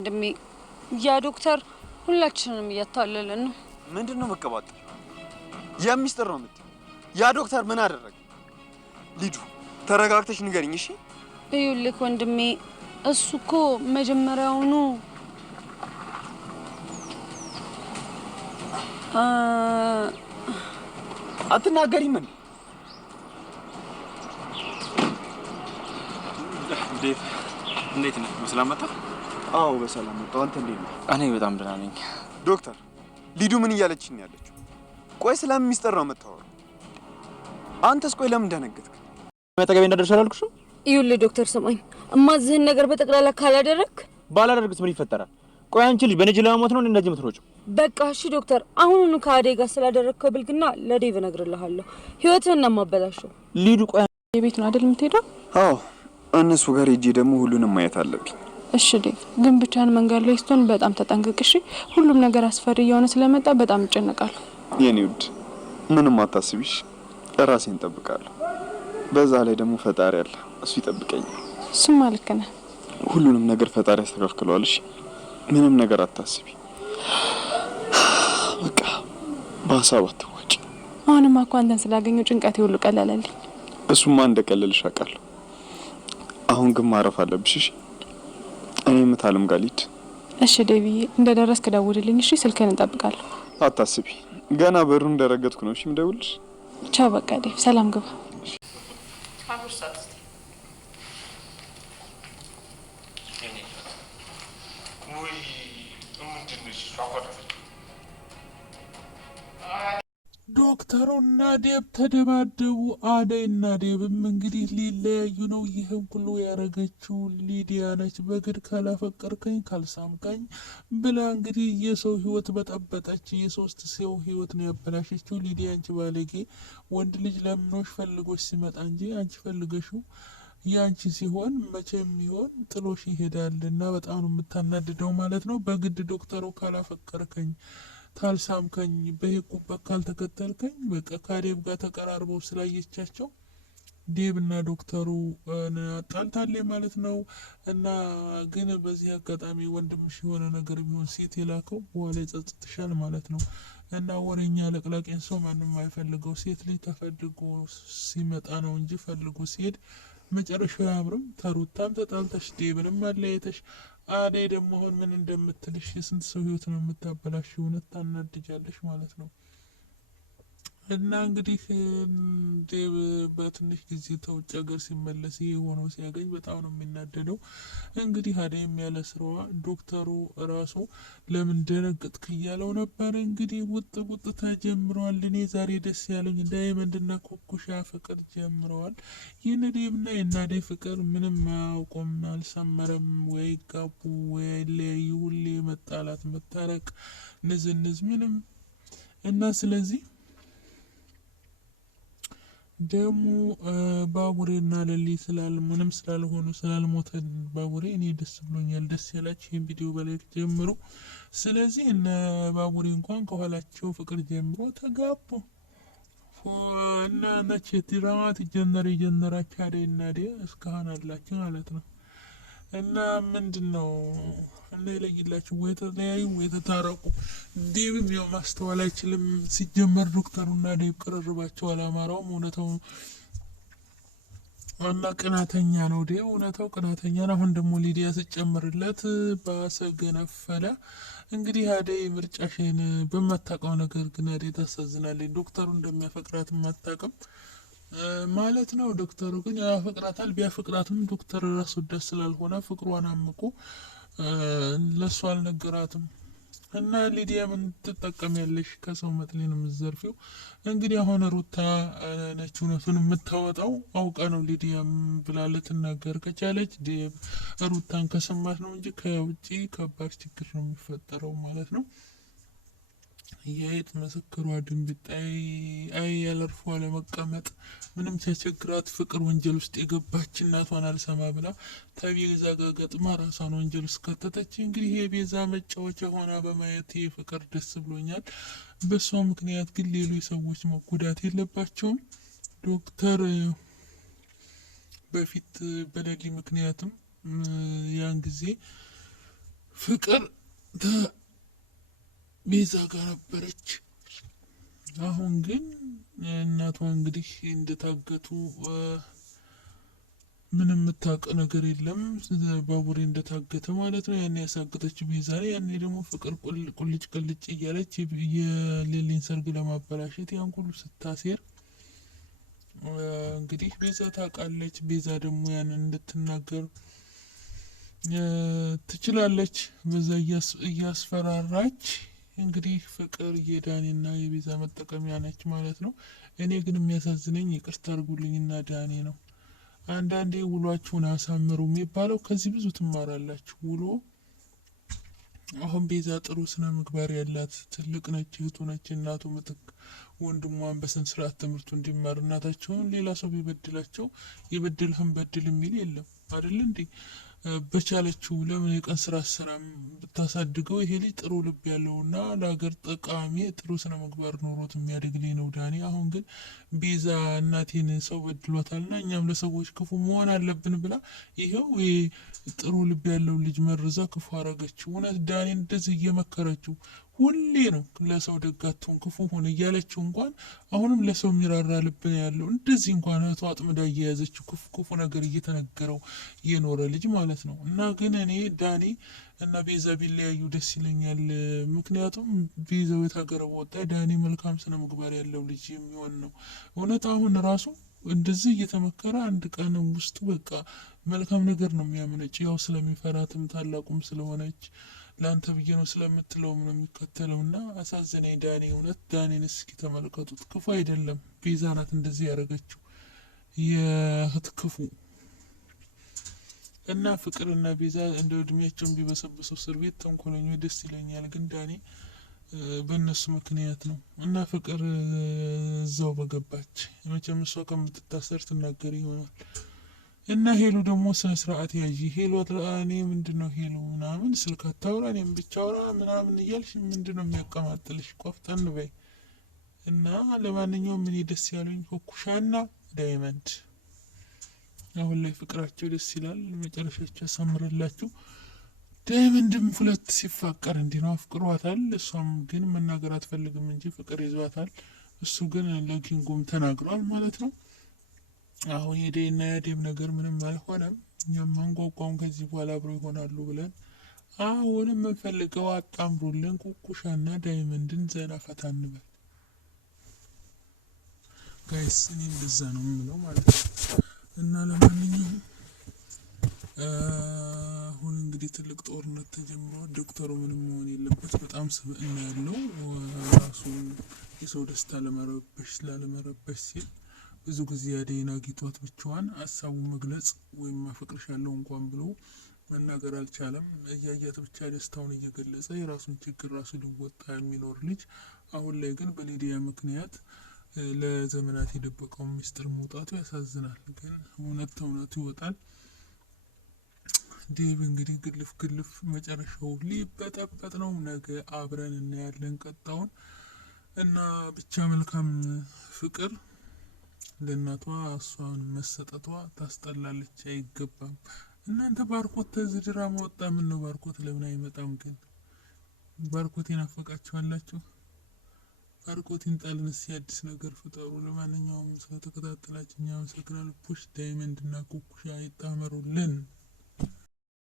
እንደሚ ያ ዶክተር ሁላችንም እያታለለን ነው። ምንድነው መቀባጠር? የሚስጥር ነው የምትይው? ያ ዶክተር ምን አደረገ? ሊዱ ተረጋግተሽ ንገሪኝ እሺ? ይኸውልህ ወንድሜ እሱ እኮ መጀመሪያውኑ አትናገሪም እንዴ? እንዴት ነህ? በሰላም መጣ? አዎ በሰላም መጣሁ። አንተ እንዴት ነህ? እኔ በጣም ደህና ነኝ። ዶክተር ሊዱ ምን እያለችኝ ነው ያለችው? ቆይ ስለምን ሚስጥር ነው የምታወራው? አንተስ ቆይ ለምን ደነገጥክ? መጠገቤ እንዳደርሽ አላልኩሽም? ይኸውልህ ዶክተር ሰማኝ እማዝህን ነገር በጠቅላላ ካላደረክ ባላደርግስ ምን ይፈጠራል? ቆይ አንቺ ልጅ በነጅ ለማሞት ነው እንደዚህ የምትሮጪው? በቃ እሺ ዶክተር አሁኑኑ ከአደይ ጋር ስላደረግከው ብልግና ለዴቭ እነግርልሃለሁ። ህይወትህን ነው የማበላሸው። ሊዱ ቆይ የቤት ነው አይደል የምትሄደው? አዎ እነሱ ጋር ሄጄ ደግሞ ሁሉንም ማየት አለብኝ። እሺ ዴቭ ግን ብቻህን መንገድ ላይ ስትሆን በጣም ተጠንቀቅ እሺ። ሁሉም ነገር አስፈሪ እየሆነ ስለመጣ በጣም እጨነቃለሁ። የኔ ውድ ምንም አታስቢሽ፣ ራሴን እጠብቃለሁ። በዛ ላይ ደግሞ ፈጣሪ አለ፣ እሱ ይጠብቀኛል። እሱማ ልክ ነህ። ሁሉንም ነገር ፈጣሪ ያስተካክለዋል። እሺ ምንም ነገር አታስቢ። በቃ በሀሳብ አትዋጪ። አሁንማ እኮ አንተን ስላገኘሁ ጭንቀቴ ሁሉ ቀለለልኝ። እሱማ እንደቀለልሽ አውቃለሁ። አሁን ግን ማረፍ አለብሽ እሺ? እኔ ምታለም ጋር ልሂድ። እሺ ዴቪዬ እንደደረስክ ደውልልኝ እሺ። ስልክህን እጠብቃለሁ። አታስቢ፣ ገና በሩን እንደረገጥኩ ነው እሺ የምደውልሽ። ቻው በቃ ዴቭ ሰላም ግባ። ዶክተሩና ዴብ ተደባደቡ። አደይና ዴብም እንግዲህ ሊለያዩ ነው። ይህም ሁሉ ያረገችው ሊዲያ ነች። በግድ ካላፈቀርከኝ ካልሳምከኝ ብላ እንግዲህ የሰው ህይወት በጠበጠች። የሶስት ሰው ህይወት ነው ያበላሸችው ሊዲያ። አንቺ ባለጌ! ወንድ ልጅ ለምኖሽ ፈልጎሽ ሲመጣ እንጂ አንቺ ፈልገሽው ያንቺ ሲሆን መቼም ይሆን ጥሎሽ ይሄዳል። እና በጣም ነው የምታናድደው ማለት ነው። በግድ ዶክተሩ ካላፈቀርከኝ ካልሳምከኝ በሄድኩበት ካልተከተልከኝ በቃ ከዴብ ጋር ተቀራርበው ስላየቻቸው ዴብና ዶክተሩ አጣልታለ ማለት ነው። እና ግን በዚህ አጋጣሚ ወንድምሽ የሆነ ነገር ቢሆን ሴት የላከው በኋላ ይጸጽትሻል ማለት ነው። እና ወሬኛ ለቅላቄን ሰው ማንም አይፈልገው። ሴት ልጅ ተፈልጎ ሲመጣ ነው እንጂ ፈልጎ ሲሄድ መጨረሻው አያምርም። ተሩታም ተጣልተሽ ዴብንም አለያየተሽ አደይ ደግሞ አሁን ምን እንደምትልሽ የስንት ሰው ህይወት ነው የምታበላሽ። እውነት ታናድጃለሽ ማለት ነው። እና እንግዲህ ዴብ በትንሽ ጊዜ ተውጭ ሀገር ሲመለስ ይሄ ሆኖ ሲያገኝ በጣም ነው የሚናደደው። እንግዲህ አደይም ያለ ስራዋ ዶክተሩ ራሱ ለምን ደነገጥክ እያለው ነበር። እንግዲህ ውጥ ተጀምረዋል። እኔ ዛሬ ደስ ያለኝ ዳይመንድና ኩኩሻ ፍቅር ጀምረዋል። የነዴብና የናደይ ፍቅር ምንም አያውቁም፣ አልሰመረም። ወይ ጋቡ ወይ ለዩ፣ ሁሌ መጣላት፣ መታረቅ፣ ንዝንዝ ምንም እና ስለዚህ ደግሞ ባቡሬና ለሊ ምንም ስላልሆኑ ስላልሞተ ባቡሬ እኔ ደስ ብሎኛል። ደስ ያላችሁ ይህን ቪዲዮ በላይክ ጀምሩ። ስለዚህ እነ ባቡሬ እንኳን ከኋላቸው ፍቅር ጀምሮ ተጋቡ እና ነች ድራማ የጀነራችሁ አደይና ዴብ እስካሁን አላችሁ ማለት ነው። እና ምንድነው እና ይለይላችሁ፣ ወይ ተለያዩ ወይ ተታረቁ። ዴብም ያው ማስተዋል አይችልም። ሲጀመር ዶክተሩና ዴብ ቅርርባቸው አላማራውም። እውነታው እና ቅናተኛ ነው ዴብ፣ እውነታው ቅናተኛ ነው። አሁን ደግሞ ሊዲያ ስጨምርለት ባሰ ገነፈለ። እንግዲህ አደይ ምርጫሽን በማታውቀው ነገር ግን አደይ ታሳዝናለች። ዶክተሩ እንደሚያፈቅራት ማታውቅም ማለት ነው። ዶክተሩ ግን ያፈቅራታል። ቢያፈቅራትም ዶክተር ራሱ ደስ ስላልሆነ ፍቅሯን አምቆ ለሱ አልነገራትም። እና ሊዲያ ምን ትጠቀሚያለሽ? ከሰው መጥሌ ነው የምትዘርፊው። እንግዲህ አሁን ሩታ ነች እውነቱን የምታወጣው። አውቃ ነው ሊዲያ ብላ ልትናገር ከቻለች ሩታን ከሰማት ነው እንጂ ከውጪ ከባድ ችግር ነው የሚፈጠረው ማለት ነው። የአይጥ ምስክሯ ድንብጥ አይ ያለርፎ አለመቀመጥ ምንም ሲያስቸግራት ፍቅር ወንጀል ውስጥ የገባች እናቷን አልሰማ ብላ ከቤዛ ጋር ገጥማ ራሷን ወንጀል ውስጥ ከተተች። እንግዲህ የቤዛ መጫወቻ ሆና በማየት ፍቅር ደስ ብሎኛል። በሷ ምክንያት ግን ሌሎች ሰዎች መጎዳት የለባቸውም። ዶክተር በፊት በሌሊ ምክንያትም ያን ጊዜ ፍቅር ቤዛ ጋር ነበረች። አሁን ግን እናቷ እንግዲህ እንደታገቱ ምንም የምታውቅ ነገር የለም። ባቡሬ እንደታገተ ማለት ነው። ያኔ ያሳገተችው ቤዛ ላይ፣ ያኔ ደግሞ ፍቅር ቁልጭ ቅልጭ እያለች የሌሊን ሰርግ ለማበላሸት ያን ሁሉ ስታሴር እንግዲህ ቤዛ ታውቃለች። ቤዛ ደግሞ ያንን እንድትናገር ትችላለች። በዛ እያስፈራራች እንግዲህ ፍቅር የዳኔና የቤዛ መጠቀሚያ ነች ማለት ነው። እኔ ግን የሚያሳዝነኝ ይቅርታ አድርጉልኝና ዳኔ ነው። አንዳንዴ ውሏችሁን አሳምሩ የሚባለው ከዚህ ብዙ ትማራላችሁ። ውሎ አሁን ቤዛ ጥሩ ስነ ምግባር ያላት ትልቅ ነች፣ እህቱ ነች። እናቱ ምትክ ወንድሟን በስነ ስርዓት ትምህርቱ እንዲማር እናታቸውን ሌላ ሰው ቢበድላቸው የበድልህን በድል የሚል የለም አይደል እንዴ? በቻለችው ለምን የቀን ስራ ስራም ብታሳድገው ይሄ ልጅ ጥሩ ልብ ያለውና ለሀገር ጠቃሚ ጥሩ ስነ ምግባር ኖሮት የሚያድግ ልጅ ነው ዳኒ። አሁን ግን ቤዛ እናቴን ሰው በድሏታልና እኛም ለሰዎች ክፉ መሆን አለብን ብላ ይሄው ጥሩ ልብ ያለው ልጅ መርዛ ክፉ አረገችው። እውነት ዳኒን እንደዚህ እየመከረችው ሁሌ ነው ለሰው ደጋቱን ክፉ ሆነ እያለችው እንኳን አሁንም ለሰው የሚራራ ልብ ነው ያለው። እንደዚህ እንኳን እህቷ አጥምዳ እየያዘችው ክፉ ነገር እየተነገረው የኖረ ልጅ ማለት ነው። እና ግን እኔ ዳኒ እና ቤዛ ቢለያዩ ደስ ይለኛል። ምክንያቱም ቤዛው የታገረ ወጣ፣ ዳኒ መልካም ስነ ምግባር ያለው ልጅ የሚሆን ነው። እውነት አሁን ራሱ እንደዚህ እየተመከረ አንድ ቀን ውስጡ በቃ መልካም ነገር ነው የሚያመነጭ። ያው ስለሚፈራትም ታላቁም ስለሆነች ለአንተ ብዬ ነው ስለምትለውም ነው የሚከተለው። እና አሳዘነኝ ዳኒ። እውነት ዳኒን እስኪ ተመልከቱት፣ ክፉ አይደለም። ቤዛ ናት እንደዚህ ያደረገችው የእህት ክፉ። እና ፍቅርና ቤዛ እንደ እድሜያቸውን ቢበሰብሰው እስር ቤት ተንኮለኞች ደስ ይለኛል። ግን ዳኒ በእነሱ ምክንያት ነው። እና ፍቅር እዛው በገባች መቼም እሷ ከምትታሰር ትናገር ይሆናል። እና ሄሉ ደግሞ ስነ ስርዓት ያዥ። ሄሉ እኔ ምንድነው ሄሉ ምናምን ስልክ አታውራ፣ እኔም ብቻ አውራ ምናምን እያልሽ ምንድነው የሚያቀማጥልሽ? ቆፍጠን በይ። እና ለማንኛውም እኔ ደስ ያሉኝ ኩኩሻና ዳይመንድ አሁን ላይ ፍቅራቸው ደስ ይላል። መጨረሻቸው ያሳምርላችሁ። ዳይመንድም ሁለት ሲፋቀር እንዲህ ነው፣ አፍቅሯታል። እሷም ግን መናገር አትፈልግም እንጂ ፍቅር ይዟታል። እሱ ግን ለኪንጉም ተናግሯል ማለት ነው። አሁን የዴና የዴም ነገር ምንም አልሆነም። እኛም አንጓጓውን ከዚህ በኋላ አብሮ ይሆናሉ ብለን አሁንም የምንፈልገው አጣምሩልን ኩኩሻና ዳይመንድን ዘና ፈታ እንበል ጋይስ። እኔ እንደዛ ነው የምለው ማለት ነው። እና ለማንኛውም አሁን እንግዲህ ትልቅ ጦርነት ተጀምሯል። ዶክተሩ ምንም መሆን የለበት፣ በጣም ስብዕና ያለው ራሱ የሰው ደስታ ላለመረበሽ ሲል ብዙ ጊዜ አደይን አግኝቷት ብቻዋን ሀሳቡን መግለጽ ወይም አፈቅርሻለሁ እንኳን ብሎ መናገር አልቻለም። እያያት ብቻ ደስታውን እየገለጸ የራሱን ችግር ራሱ ሊወጣ የሚኖር ልጅ አሁን ላይ ግን በሊዲያ ምክንያት ለዘመናት የደበቀውን ሚስጥር መውጣቱ ያሳዝናል። ግን እውነቱ ይወጣል። ዴቭ እንግዲህ ግልፍ መጨረሻው ሊበጠበጥ ነው። ነገ አብረን እናያለን ቀጣውን። እና ብቻ መልካም ፍቅር ለእናቷ እሷን መሰጠቷ ታስጠላለች፣ አይገባም። እናንተ ባርኮት ተዚህ ድራማ ወጣ። ምን ነው ባርኮት ለምን አይመጣም ግን? ባርኮት ይናፈቃችኋላችሁ? ባርኮት ይንጣልን እስኪ አዲስ ነገር ፍጠሩ። ለማንኛውም ስለተከታተላችሁ አመሰግናለሁ። ፑሽ ዳይመንድ እና ኩኩሻ ይጣመሩልን።